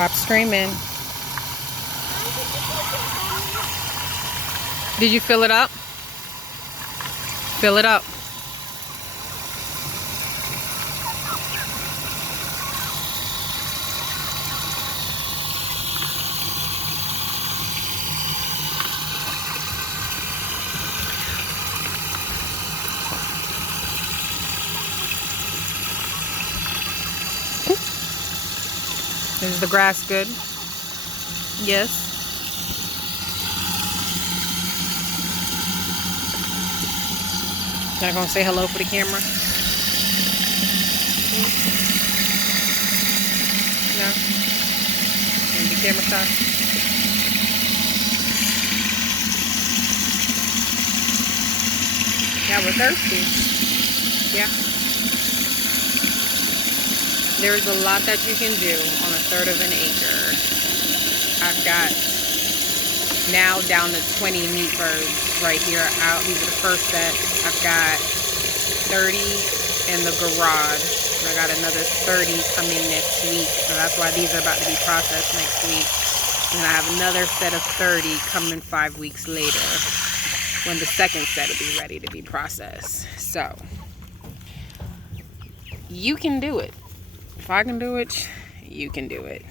Stop screaming. Did you fill it up? Fill it up. Is the grass good? Yes. Not gonna say hello for the camera? No? And the camera shy? Yeah, we're thirsty. Yeah. There's a lot that you can do on 1/3 of an acre. I've got now down to 20 meat birds right here out. These are the first set. I've got 30 in the garage. I got another 30 coming next week. So that's why these are about to be processed next week. And I have another set of 30 coming 5 weeks later when the second set will be ready to be processed. So you can do it. If I can do it, you can do it.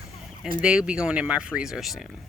And they'll be going in my freezer soon.